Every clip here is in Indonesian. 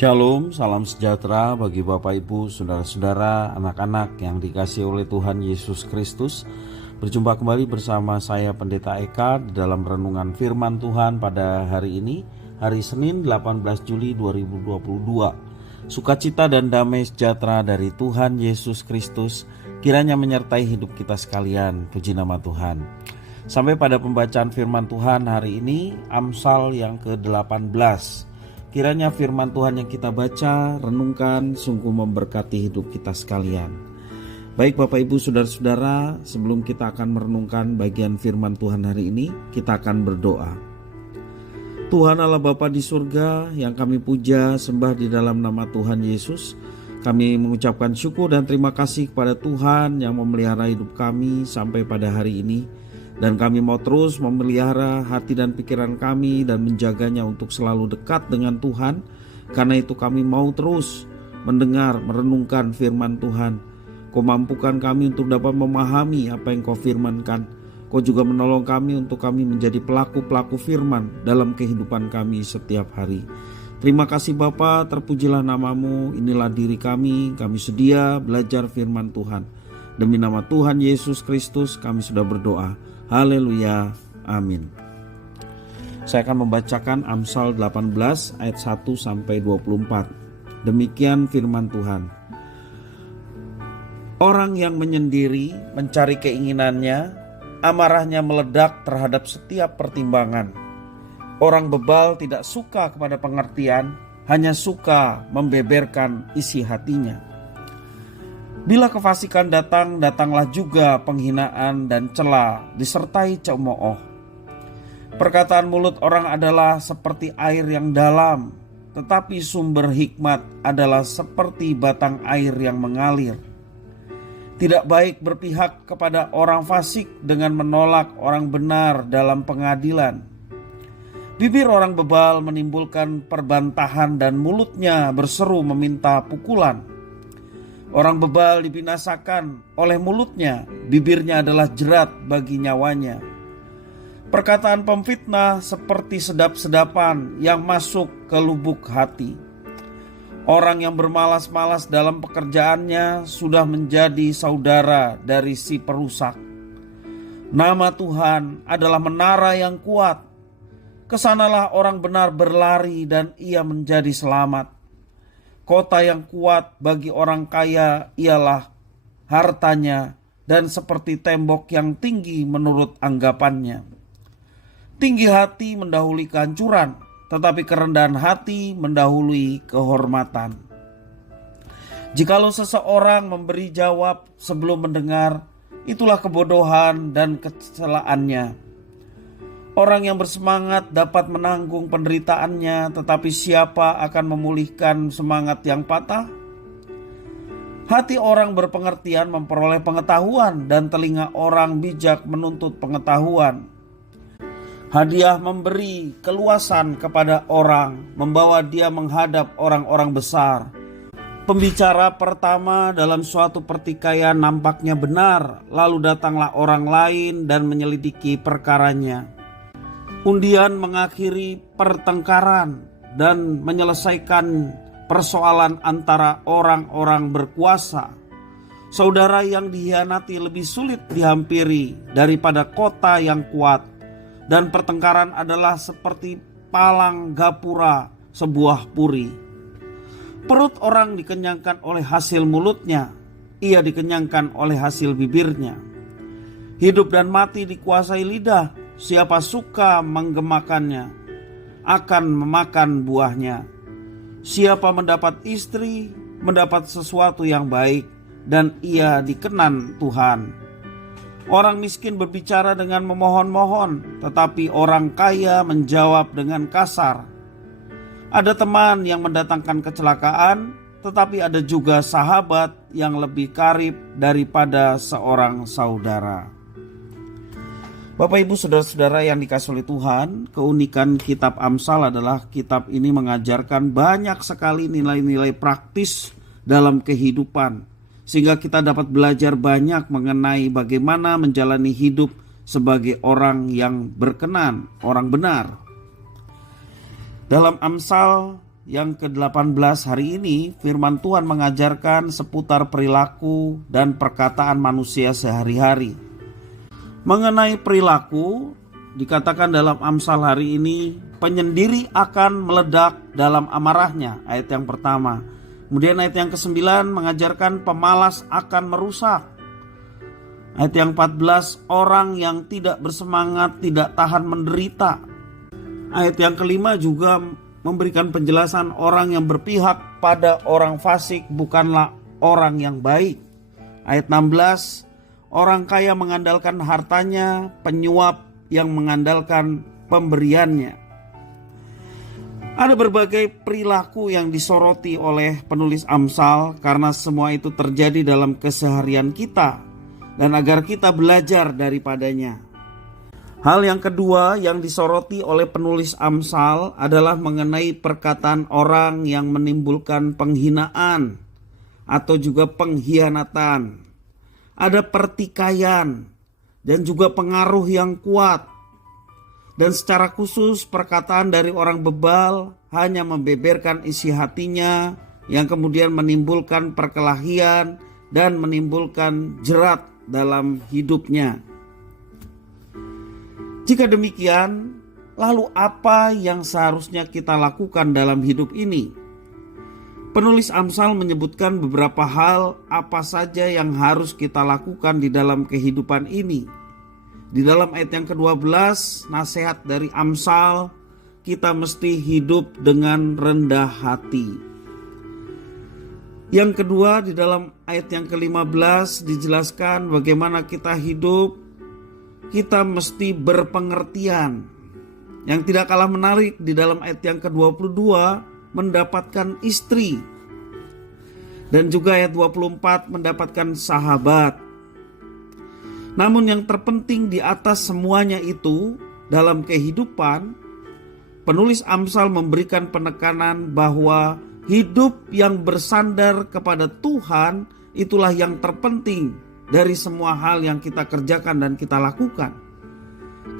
Shalom, salam sejahtera bagi Bapak Ibu, Saudara-saudara, anak-anak yang dikasihi oleh Tuhan Yesus Kristus. Berjumpa kembali bersama saya Pendeta Eka di dalam renungan firman Tuhan pada hari ini, hari Senin 18 Juli 2022. Sukacita dan damai sejahtera dari Tuhan Yesus Kristus kiranya menyertai hidup kita sekalian. Puji nama Tuhan. Sampai pada pembacaan firman Tuhan hari ini, Amsal yang ke-18. Kiranya firman Tuhan yang kita baca, renungkan, sungguh memberkati hidup kita sekalian. Baik Bapak Ibu Saudara-saudara, sebelum kita akan merenungkan bagian firman Tuhan hari ini, kita akan berdoa. Tuhan Allah Bapa di surga yang kami puja, sembah di dalam nama Tuhan Yesus, kami mengucapkan syukur dan terima kasih kepada Tuhan yang memelihara hidup kami sampai pada hari ini. Dan kami mau terus memelihara hati dan pikiran kami dan menjaganya untuk selalu dekat dengan Tuhan. Karena itu kami mau terus mendengar, merenungkan firman Tuhan. Kau mampukan kami untuk dapat memahami apa yang Kau firmankan. Kau juga menolong kami untuk kami menjadi pelaku-pelaku firman dalam kehidupan kami setiap hari. Terima kasih Bapa, terpujilah namamu, inilah diri kami sedia belajar firman Tuhan. Demi nama Tuhan Yesus Kristus kami sudah berdoa. Haleluya, amin. Saya akan membacakan Amsal 18 ayat 1-24. Demikian firman Tuhan. Orang yang menyendiri mencari keinginannya, amarahnya meledak terhadap setiap pertimbangan. Orang bebal tidak suka kepada pengertian, hanya suka membeberkan isi hatinya. Bila kefasikan datang, datanglah juga penghinaan dan cela disertai cemooh. Perkataan mulut orang adalah seperti air yang dalam, tetapi sumber hikmat adalah seperti batang air yang mengalir. Tidak baik berpihak kepada orang fasik dengan menolak orang benar dalam pengadilan. Bibir orang bebal menimbulkan perbantahan dan mulutnya berseru meminta pukulan. Orang bebal dibinasakan oleh mulutnya, bibirnya adalah jerat bagi nyawanya. Perkataan pemfitnah seperti sedap-sedapan yang masuk ke lubuk hati. Orang yang bermalas-malas dalam pekerjaannya sudah menjadi saudara dari si perusak. Nama Tuhan adalah menara yang kuat. Kesanalah orang benar berlari dan ia menjadi selamat. Kota yang kuat bagi orang kaya ialah hartanya dan seperti tembok yang tinggi menurut anggapannya. Tinggi hati mendahului kehancuran, tetapi kerendahan hati mendahului kehormatan. Jikalau seseorang memberi jawab sebelum mendengar, itulah kebodohan dan kecelaannya. Orang yang bersemangat dapat menanggung penderitaannya, tetapi siapa akan memulihkan semangat yang patah? Hati orang berpengertian memperoleh pengetahuan, dan telinga orang bijak menuntut pengetahuan. Hadiah memberi keluasan kepada orang, membawa dia menghadap orang-orang besar. Pembicara pertama dalam suatu pertikaian nampaknya benar, lalu datanglah orang lain dan menyelidiki perkaranya. Undian mengakhiri pertengkaran dan menyelesaikan persoalan antara orang-orang berkuasa. Saudara yang dikhianati lebih sulit dihampiri daripada kota yang kuat, dan pertengkaran adalah seperti palang gapura sebuah puri. Perut orang dikenyangkan oleh hasil mulutnya, ia dikenyangkan oleh hasil bibirnya. Hidup dan mati dikuasai lidah. Siapa suka menggemakannya akan memakan buahnya. Siapa mendapat istri mendapat sesuatu yang baik, dan ia dikenan Tuhan. Orang miskin berbicara dengan memohon-mohon, tetapi orang kaya menjawab dengan kasar. Ada teman yang mendatangkan kecelakaan, tetapi ada juga sahabat yang lebih karib daripada seorang saudara. Bapak Ibu Saudara-saudara yang dikasihi oleh Tuhan, keunikan kitab Amsal adalah kitab ini mengajarkan banyak sekali nilai-nilai praktis dalam kehidupan, sehingga kita dapat belajar banyak mengenai bagaimana menjalani hidup sebagai orang yang berkenan, orang benar. Dalam Amsal yang ke-18 hari ini, firman Tuhan mengajarkan seputar perilaku dan perkataan manusia sehari-hari. Mengenai perilaku, dikatakan dalam Amsal hari ini, penyendiri akan meledak dalam amarahnya, ayat yang pertama. Kemudian ayat yang ke-9 mengajarkan pemalas akan merusak. Ayat yang 14, orang yang tidak bersemangat tidak tahan menderita. Ayat yang ke-5 juga memberikan penjelasan orang yang berpihak pada orang fasik bukanlah orang yang baik. Ayat 16, orang kaya mengandalkan hartanya, penyuap yang mengandalkan pemberiannya. Ada berbagai perilaku yang disoroti oleh penulis Amsal karena semua itu terjadi dalam keseharian kita dan agar kita belajar daripadanya. Hal yang kedua yang disoroti oleh penulis Amsal adalah mengenai perkataan orang yang menimbulkan penghinaan atau juga pengkhianatan. Ada pertikaian dan juga pengaruh yang kuat. Dan secara khusus perkataan dari orang bebal hanya membeberkan isi hatinya yang kemudian menimbulkan perkelahian dan menimbulkan jerat dalam hidupnya. Jika demikian, lalu apa yang seharusnya kita lakukan dalam hidup ini? Penulis Amsal menyebutkan beberapa hal apa saja yang harus kita lakukan di dalam kehidupan ini. Di dalam ayat yang ke-12, nasihat dari Amsal, kita mesti hidup dengan rendah hati. Yang kedua, di dalam ayat yang ke-15 dijelaskan bagaimana kita hidup, kita mesti berpengertian. Yang tidak kalah menarik di dalam ayat yang ke-22, mendapatkan istri. Dan juga ayat 24 mendapatkan sahabat. Namun yang terpenting di atas semuanya itu dalam kehidupan, penulis Amsal memberikan penekanan bahwa hidup yang bersandar kepada Tuhan itulah yang terpenting dari semua hal yang kita kerjakan dan kita lakukan.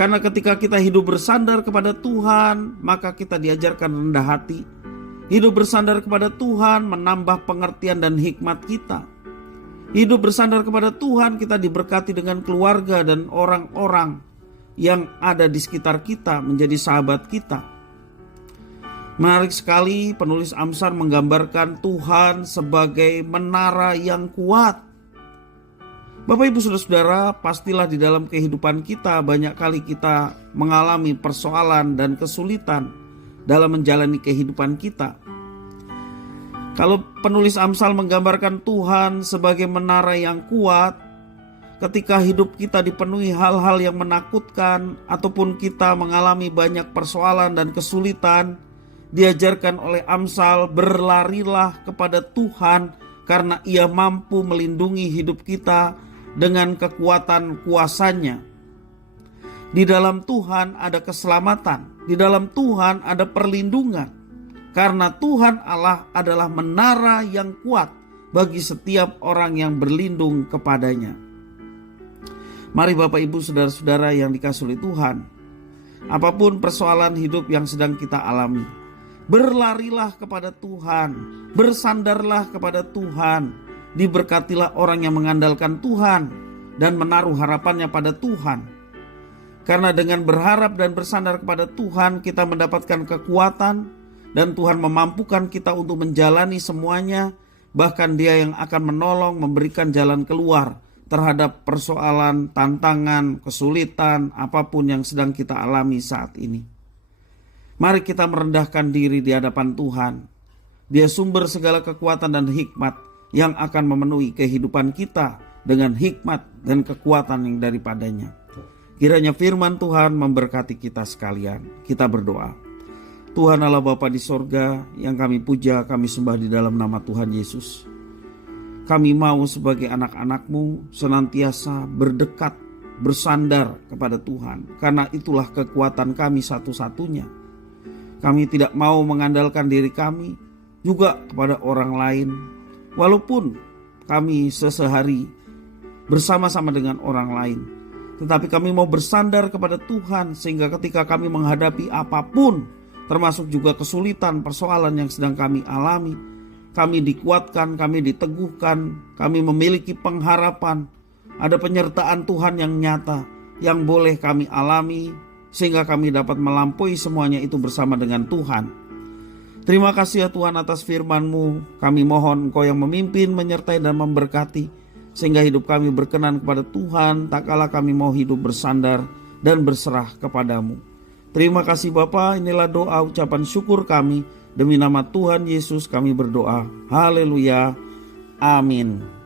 Karena ketika kita hidup bersandar kepada Tuhan, maka kita diajarkan rendah hati. Hidup bersandar kepada Tuhan menambah pengertian dan hikmat kita. Hidup bersandar kepada Tuhan, kita diberkati dengan keluarga dan orang-orang yang ada di sekitar kita menjadi sahabat kita. Menarik sekali penulis Amsal menggambarkan Tuhan sebagai menara yang kuat. Bapak ibu saudara-saudara, pastilah di dalam kehidupan kita banyak kali kita mengalami persoalan dan kesulitan dalam menjalani kehidupan kita. Kalau penulis Amsal menggambarkan Tuhan sebagai menara yang kuat, ketika hidup kita dipenuhi hal-hal yang menakutkan ataupun kita mengalami banyak persoalan dan kesulitan, diajarkan oleh Amsal berlarilah kepada Tuhan karena Ia mampu melindungi hidup kita dengan kekuatan kuasanya. Di dalam Tuhan ada keselamatan, di dalam Tuhan ada perlindungan. Karena Tuhan Allah adalah menara yang kuat bagi setiap orang yang berlindung kepadanya. Mari Bapak Ibu saudara-saudara yang dikasihi oleh Tuhan, apapun persoalan hidup yang sedang kita alami, berlarilah kepada Tuhan, bersandarlah kepada Tuhan, diberkatilah orang yang mengandalkan Tuhan dan menaruh harapannya pada Tuhan. Karena dengan berharap dan bersandar kepada Tuhan kita mendapatkan kekuatan, dan Tuhan memampukan kita untuk menjalani semuanya. Bahkan Dia yang akan menolong, memberikan jalan keluar terhadap persoalan, tantangan, kesulitan, apapun yang sedang kita alami saat ini. Mari kita merendahkan diri di hadapan Tuhan. Dia sumber segala kekuatan dan hikmat yang akan memenuhi kehidupan kita dengan hikmat dan kekuatan yang daripadanya. Kiranya firman Tuhan memberkati kita sekalian. Kita berdoa. Tuhan Allah Bapa di sorga, yang kami puja, kami sembah di dalam nama Tuhan Yesus. Kami mau sebagai anak-anak-Mu senantiasa berdekat, bersandar kepada Tuhan. Karena itulah kekuatan kami satu-satunya. Kami tidak mau mengandalkan diri kami juga kepada orang lain. Walaupun kami sesehari bersama-sama dengan orang lain, tetapi kami mau bersandar kepada Tuhan sehingga ketika kami menghadapi apapun, termasuk juga kesulitan, persoalan yang sedang kami alami. Kami dikuatkan, kami diteguhkan, kami memiliki pengharapan. Ada penyertaan Tuhan yang nyata, yang boleh kami alami, sehingga kami dapat melampaui semuanya itu bersama dengan Tuhan. Terima kasih ya Tuhan atas firman-Mu. Kami mohon Engkau yang memimpin, menyertai dan memberkati, sehingga hidup kami berkenan kepada Tuhan, tak kala kami mau hidup bersandar dan berserah kepadamu. Terima kasih Bapa, inilah doa ucapan syukur kami. Demi nama Tuhan Yesus kami berdoa. Haleluya. Amin.